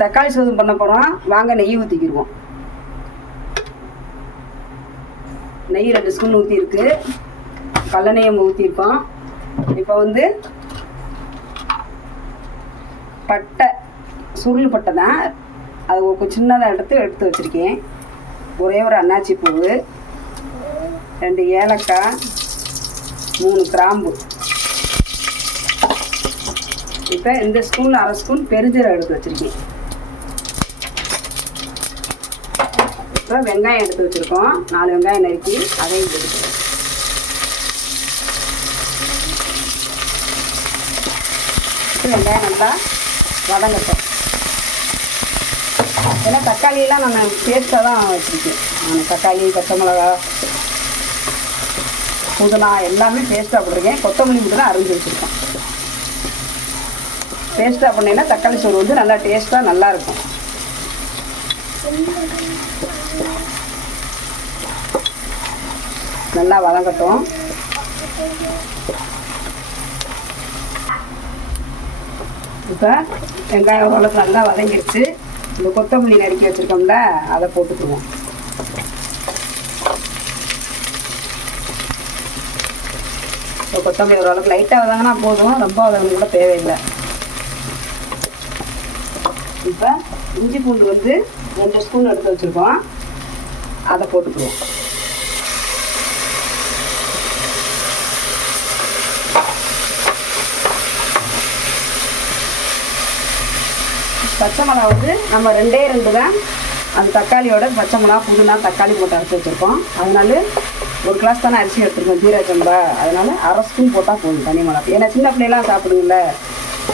தக்காளி சாதம் பண்ண போகிறோம். வாங்க நெய் ஊற்றிக்கிடுவோம். நெய் 2 ஸ்பூன் ஊற்றிருக்கு. கடலெண்ணெய் ஊற்றிருக்கோம். இப்போ வந்து பட்டை, சுருள் பட்டை தான், அது சின்னதாக எடுத்து வச்சுருக்கேன். ஒரே ஒரு அன்னாச்சி பூவு, 2 ஏலக்காய், 3 கிராம்பு. இப்போ இந்த ஸ்பூனில் 1/2 ஸ்பூன் பெருஞ்சீரகம் எடுத்து வச்சுருக்கேன். இப்போ வெங்காயம் எடுத்து வச்சுருக்கோம். 4 வெங்காயம் நறுக்கி அதையும் எடுத்துக்கிறோம். இப்போ வெங்காயம் நல்லா வதங்கட்டும். ஏன்னா தக்காளியெல்லாம் நம்ம பேஸ்ட்டாக தான் வச்சுருக்கேன். நான் தக்காளி, பச்சை மிளகா, புதினா எல்லாமே பேஸ்ட்டாக போட்டிருக்கேன். கொத்தமல்லி மட்டும் தான் அரிஞ்சு வச்சுருக்கோம். பேஸ்ட்டாக பண்ணிங்கன்னா தக்காளி சோறு வந்து நல்லா டேஸ்ட்டாக நல்லாயிருக்கும். நல்லா வதங்கட்டும். இப்போ வெங்காயம் ஓரளவுக்கு நல்லா வதங்கிடுச்சு. இந்த கொத்தமல்லி நறுக்கி வச்சுருக்கோம்ல, அதை போட்டுக்குவோம். இப்போ கொத்தமல்லி ஓரளவுக்கு லைட்டாக வதங்கினா போதும், ரொம்ப வதங்கணும் கூட தேவையில்லை. இப்போ இஞ்சி பூண்டு வந்து 2 ஸ்பூன் எடுத்து வச்சுருக்கோம், அதை போட்டுக்குவோம். பச்சை மிளகா வந்து நம்ம 2 தான் அந்த தக்காளியோட பச்சை மிளகா, புதினா, தக்காளி போட்டு அரைச்சி வச்சுருக்கோம். அதனால 1 கிளாஸ் தானே அரிசி எடுத்துருக்கோம், ஜீரக சம்பா. அதனால் 1/2 ஸ்பூன் போட்டால் போதும் தனி மிளகா. ஏன்னா சின்ன பிள்ளைலாம் சாப்பிடுங்கள்ல,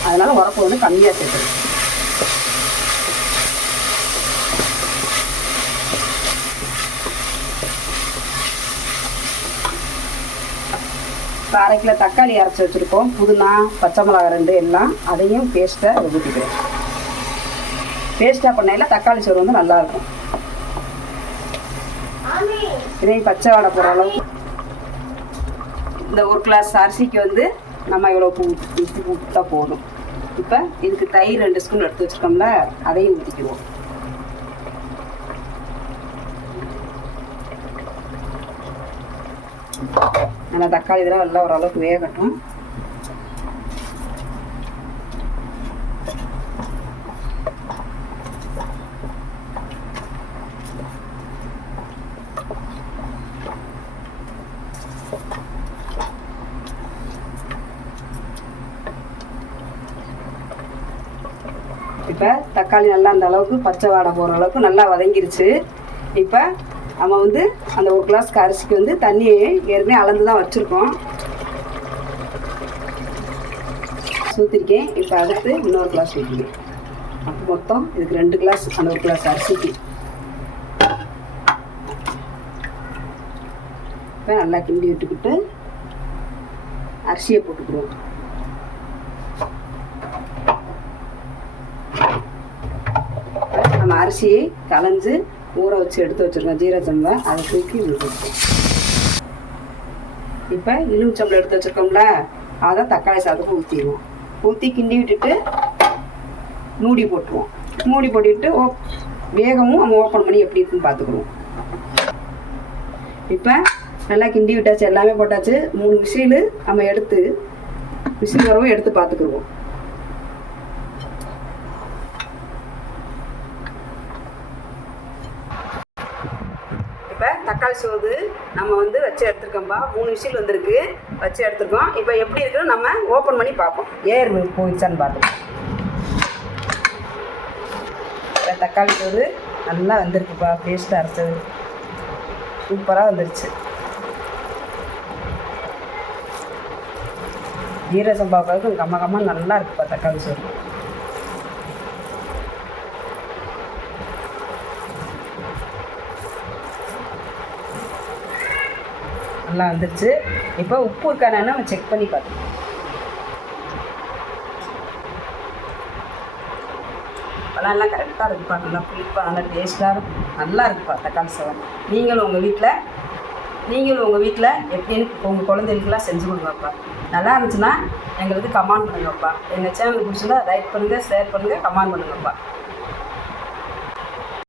அதனால் உரப்பு வந்து கம்மியாக சேர்த்துருக்கோம். இப்போ 1/2 கிலோ தக்காளி அரைச்சி வச்சுருக்கோம். புதினா, பச்சை மிளகா 2 எல்லாம் அதையும் பேஸ்ட்டை ஊற்றிக்கிறோம். பேஸ்ட்டாக பண்ணையில் தக்காளி சோறு வந்து நல்லாயிருக்கும். இதையும் பச்சை வாடை போகிற அளவுக்கு இந்த 1 கிளாஸ் அரிசிக்கு வந்து நம்ம இவ்வளோ உப்பு ஊற்றா போதும். இப்போ இதுக்கு தயிர் 2 ஸ்பூன் எடுத்து வச்சுருக்கோம்ல, அதையும் ஊற்றிக்குவோம். நல்லா தக்காளி இதெல்லாம் நல்லா ஓரளவுக்கு வேகட்டும். இப்போ தக்காளி நல்லா அந்த அளவுக்கு பச்சை வாடை போகிற அளவுக்கு நல்லா வதங்கிருச்சு. இப்போ நம்ம வந்து அந்த 1 கிளாஸ் அரிசிக்கு வந்து தண்ணியை ஏற்கனவே அளந்து தான் வச்சுருக்கோம், ஊற்றிருக்கேன். இப்போ அடுத்து இன்னொரு கிளாஸ் ஊற்றிக்கேன். அப்போ மொத்தம் இதுக்கு 2 கிளாஸ் அந்த 1 கிளாஸ் அரிசிக்கு. இப்போ நல்லா கிண்டி விட்டுக்கிட்டு அரிசியை போட்டுக்கிடுவோம். நம்ம அரிசியை களைஞ்சு ஊற வச்சு எடுத்து வச்சுருக்கோம், ஜீரக சம்பா. அதை தூக்கி விட்டுருக்கோம். இப்போ எலுமிச்சம்பழம் எடுத்து வச்சுருக்கோம்ல, அதை தக்காளி சாதத்துக்கு ஊற்றிடுவோம். ஊற்றி கிண்டி விட்டுட்டு மூடி போட்டுருவோம். மூடி போட்டுட்டு வேகமும் நம்ம ஓப்பன் பண்ணி எப்படி இருக்குன்னு பார்த்துக்குவோம். இப்போ நல்லா கிண்டி விட்டாச்சு, எல்லாமே போட்டாச்சு. 3 விசில் நம்ம எடுத்து விசில் வரவும் எடுத்து பார்த்துக்குருவோம். இப்போ தக்காளி சோறு நம்ம வந்து வச்சு எடுத்துருக்கோம்பா. 3 விசில் வந்திருக்கு, வச்சு எடுத்துருக்கோம். இப்போ எப்படி இருக்குன்னு நம்ம ஓப்பன் பண்ணி பார்ப்போம். ஏர் போயிடுச்சான்னு பார்த்துக்கோம். இப்போ தக்காளி சோறு நல்லா வந்திருக்குப்பா, பேஸ்ட்டாக அரைச்சது சூப்பராக வந்துருச்சு. ஜீரக சம்பா பழக்கம் கம்ம நல்லா இருக்குப்பா தக்காளி சோறு. நல்லா வந்துருச்சு. இப்போ உப்பு இருக்கானு நம்ம செக் பண்ணி பார்த்துக்கலாம். இப்போலாம் எல்லாம் கரெக்டாக இருக்குப்பா, நல்லா புளிப்பாக நல்லா டேஸ்ட்டாக நல்லா இருக்குப்பா தக்காளி சாதம். நீங்களும் உங்கள் வீட்டில் எப்படின்னு உங்கள் குழந்தைகளுக்கெல்லாம் செஞ்சு கொடுங்கப்பா. நல்லா இருந்துச்சுன்னா எங்களுக்கு கமெண்ட் பண்ணுங்கப்பா. எங்கள் சேனல் பிடிச்சிருந்தா லைக் பண்ணுங்கள், ஷேர் பண்ணுங்கள், கமெண்ட் பண்ணுங்கப்பா.